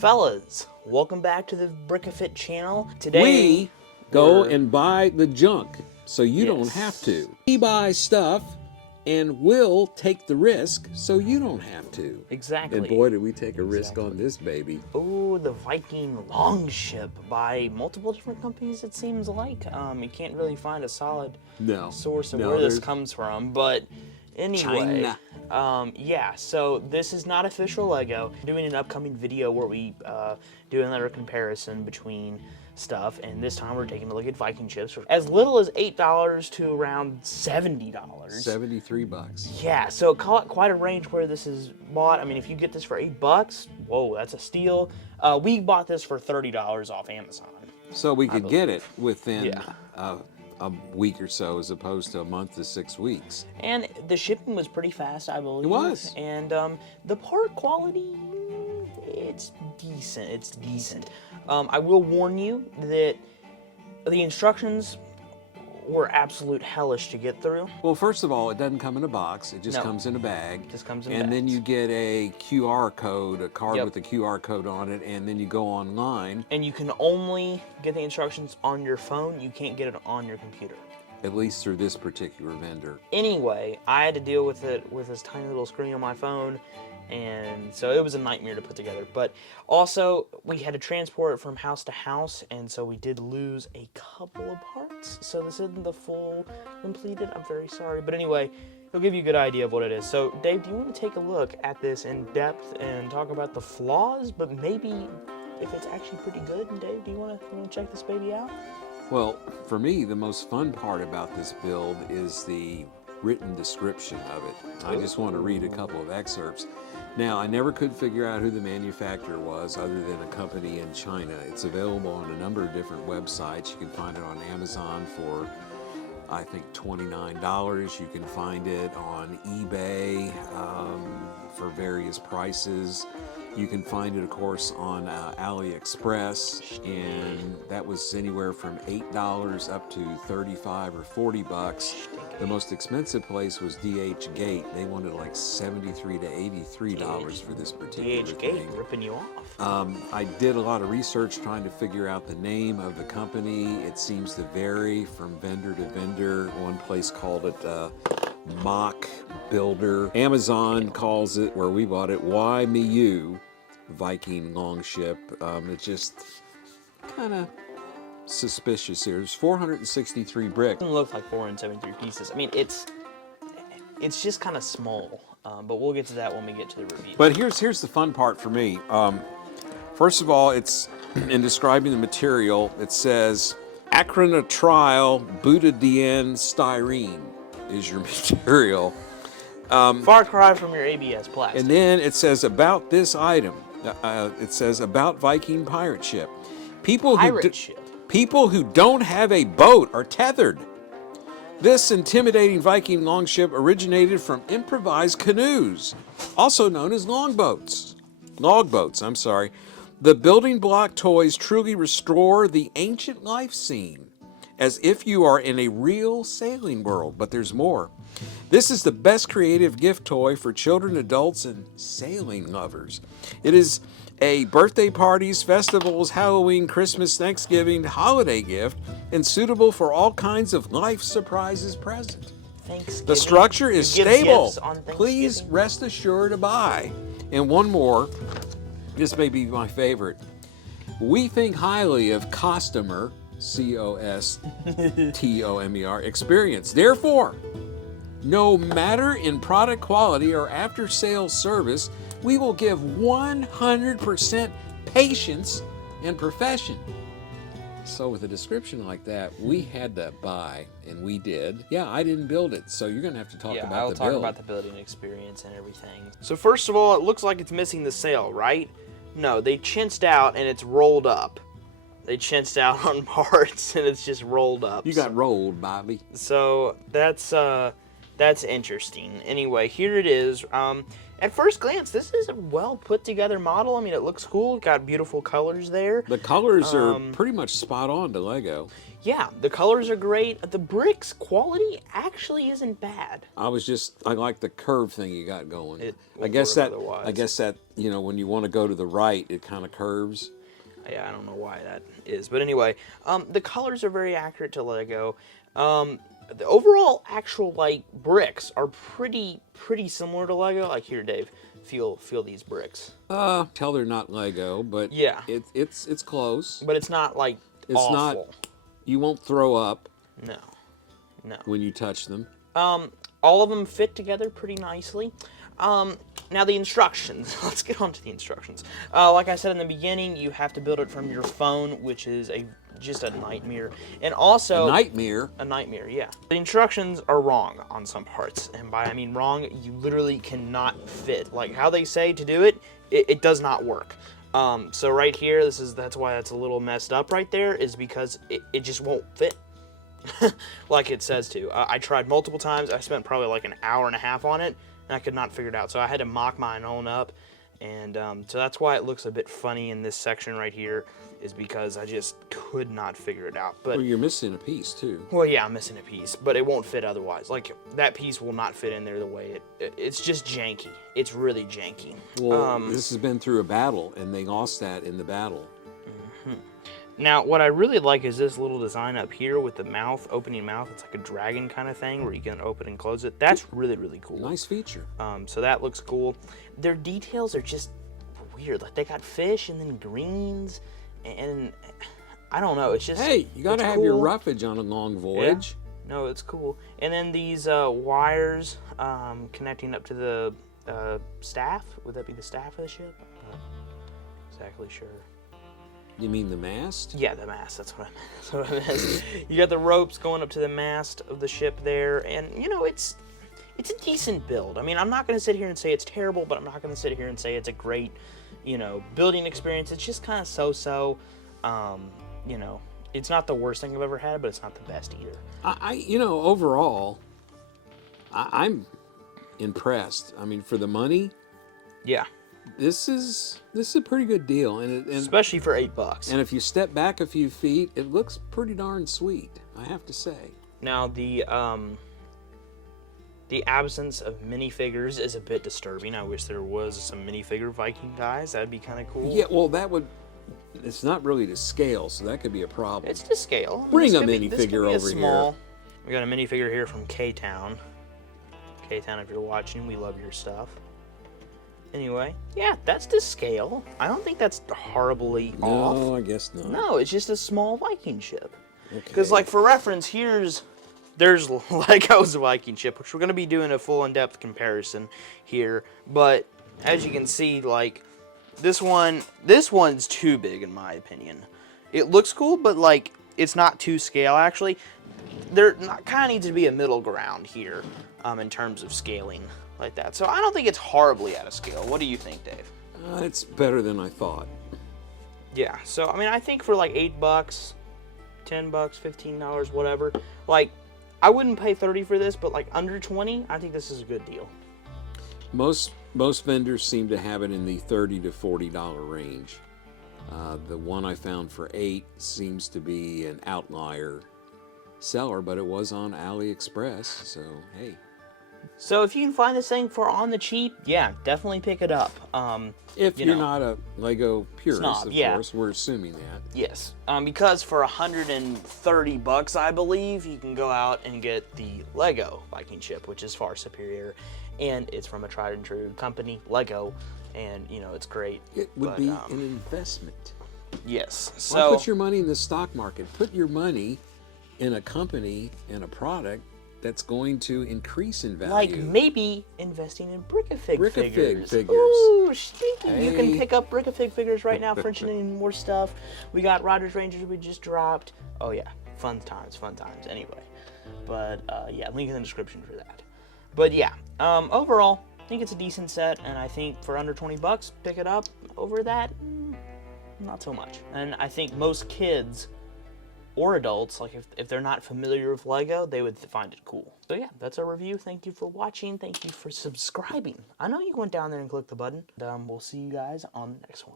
Fellas, welcome back to the Brickafit channel. Today we go and buy the junk so you don't have to. We buy stuff and we'll take the risk so you don't have to. Exactly. And boy, did we take a risk on this baby. Oh, the Viking Longship by multiple different companies, it seems like. You can't really find a solid source of where this comes from, but anyway. China. Yeah, so this is not official Lego. I'm doing an upcoming video where we do another comparison between stuff, and this time we're taking a look at Viking ships for as little as $8 to around $70. $73. Yeah, so quite a range where this is bought. I mean, if you get this for $8, whoa, that's a steal. We bought this for $30 off Amazon. So we could get it within a week or so, as opposed to a month to 6 weeks. And the shipping was pretty fast, I believe. It was. And the part quality, it's decent. It's decent. I will warn you that the instructions were absolute hellish to get through. Well, first of all, it doesn't come in a box. It just comes in a bag. It just comes in and bags. Then you get a QR code, a card with a QR code on it, and then you go online. And you can only get the instructions on your phone. You can't get it on your computer. At least through this particular vendor. Anyway, I had to deal with it with this tiny little screen on my phone, and so it was a nightmare to put together. But also, we had to transport it from house to house, and so we did lose a couple of parts. So this isn't the full completed. I'm very sorry. But anyway, it'll give you a good idea of what it is. So, Dave, do you want to take a look at this in depth and talk about the flaws, but maybe if it's actually pretty good? And Dave, do you want to check this baby out? Well, for me, the most fun part about this build is the written description of it. I just want to read a couple of excerpts. Now, I never could figure out who the manufacturer was other than a company in China. It's available on a number of different websites. You can find it on Amazon for, I think, $29. You can find it on eBay for various prices. You can find it, of course, on AliExpress, and that was anywhere from $8 up to $35 or $40. The most expensive place was DH Gate. They wanted like $73 to $83 for this particular DH thing. Gate ripping you off. I did a lot of research trying to figure out the name of the company. It seems to vary from vendor to vendor. One place called it Mock Builder. Amazon calls it, where we bought it, Why Me You Viking Longship. It's just kind of suspicious here. There's 463 bricks. It doesn't look like 473 pieces. I mean, it's just kind of small, but we'll get to that when we get to the review. But here's the fun part for me. First of all, it's in describing the material, it says acrylonitrile butadiene styrene is your material. Far cry from your ABS plastic. And then it says about this item. It says about Viking pirate ship. People who don't have a boat are tethered. This intimidating Viking longship originated from improvised canoes, also known as logboats. I'm sorry. The building block toys truly restore the ancient life scene, as if you are in a real sailing world, but there's more. This is the best creative gift toy for children, adults, and sailing lovers. It is a birthday parties, festivals, Halloween, Christmas, Thanksgiving, holiday gift, and suitable for all kinds of life surprises present. The structure is stable. Please rest assured to buy. And one more, this may be my favorite. We think highly of Costomer, C-O-S-T-O-M-E-R, experience. Therefore, no matter in product quality or after-sales service, we will give 100% patience and profession. So with a description like that, we had to buy, and we did. Yeah, I didn't build it, so you're going to have to talk about the build. Yeah, I'll talk about the building experience and everything. So first of all, it looks like it's missing the sail, right? No, they chinched out and it's rolled up. They chinched out on parts and it's just rolled up. You got rolled, Bobby. So that's interesting. Anyway, here it is. At first glance, this is a well put together model. I mean, it looks cool. Got beautiful colors there. The colors are pretty much spot on to Lego. Yeah, the colors are great. The bricks quality actually isn't bad. I like the curve thing you got going. It I won't guess work that, otherwise. when you want to go to the right, it kind of curves. Yeah, I don't know why that is, but anyway, the colors are very accurate to Lego. The overall actual like bricks are pretty similar to Lego. Like here, Dave, feel these bricks. Tell they're not Lego, but Yeah, it's close. but it's not like It's not. awful. You won't throw up No, no. when you touch them. All of them fit together pretty nicely. Now the instructions. Let's get on to the instructions. Like I said in the beginning, you have to build it from your phone, which is just a nightmare. And also... A nightmare? A nightmare, yeah. The instructions are wrong on some parts. And by I mean wrong, you literally cannot fit. Like how they say to do it, it does not work. So right here, that's why that's a little messed up right there, is because it just won't fit. Like it says to. I tried multiple times. I spent probably like an hour and a half on it, and I could not figure it out. So I had to mock mine own up, and so that's why it looks a bit funny in this section right here, is because I just could not figure it out. But well, you're missing a piece too. well, yeah, I'm missing a piece, but it won't fit otherwise. Like that piece will not fit in there the way it's just janky. It's really janky. Well, this has been through a battle, and they lost that in the battle. Now, what I really like is this little design up here with the mouth, opening mouth. It's like a dragon kind of thing where you can open and close it. That's really, really cool. Nice feature. So that looks cool. Their details are just weird. Like they got fish and then greens, and I don't know. It's just hey, you got to have cool. your roughage on a long voyage. Yeah. No, it's cool. And then these wires connecting up to the staff. Would that be the staff of the ship? I'm not exactly sure. You mean the mast? Yeah, the mast. That's what I meant. That's what I meant. You got the ropes going up to the mast of the ship there, and you know it's a decent build. I mean, I'm not going to sit here and say it's terrible, but I'm not going to sit here and say it's a great, building experience. It's just kind of so-so. It's not the worst thing I've ever had, but it's not the best either. Overall, I'm impressed. I mean, for the money, Yeah. this is a pretty good deal, and Especially for $8. And if you step back a few feet, it looks pretty darn sweet, I have to say. Now the absence of minifigures is a bit disturbing. I wish there was some minifigure Viking guys. That'd be kind of cool. Yeah, well, it's not really to scale, so that could be a problem. It's to scale. Bring a minifigure over here. We got a minifigure here from K-Town. K-Town, if you're watching, we love your stuff. Anyway, yeah, that's to scale. I don't think that's horribly off. No, I guess not. No, it's just a small Viking ship. Okay. Because, like, for reference, there's Lego's Viking ship, which we're going to be doing a full in-depth comparison here. But, as you can see, like, this one's too big, in my opinion. It looks cool, but, like, it's not to scale, actually. There kind of needs to be a middle ground here in terms of scaling like that. So I don't think it's horribly out of scale. What do you think, Dave? It's better than I thought. Yeah, so I mean, I think for like $8, $10, $15, whatever, like I wouldn't pay $30 for this, but like under $20, I think this is a good deal. Most vendors seem to have it in the $30 to $40 range. The one I found for $8 seems to be an outlier seller, but it was on AliExpress, so hey. So if you can find this thing for on the cheap, yeah, definitely pick it up. If you're not a Lego purist, snob, of yeah. course, we're assuming that. Yes, because for $130, I believe, you can go out and get the Lego Viking ship, which is far superior, and it's from a tried and true company, Lego, and it's great. It would be an investment. Yes. Why So put your money in the stock market? Put your money in a company and a product that's going to increase in value. like maybe investing in Brickafit figures. figures. Ooh, stinky. Hey. You can pick up Brickafit figures right now for engineering more stuff. We got Riders Rangers we just dropped. Oh yeah, fun times. Anyway, but yeah, link in the description for that. But yeah, overall, I think it's a decent set, and I think for under $20, pick it up. Over that, not so much. And I think most kids or adults, like if they're not familiar with Lego, they would find it cool. So yeah, that's our review. Thank you for watching. Thank you for subscribing. I know you went down there and clicked the button. We'll see you guys on the next one.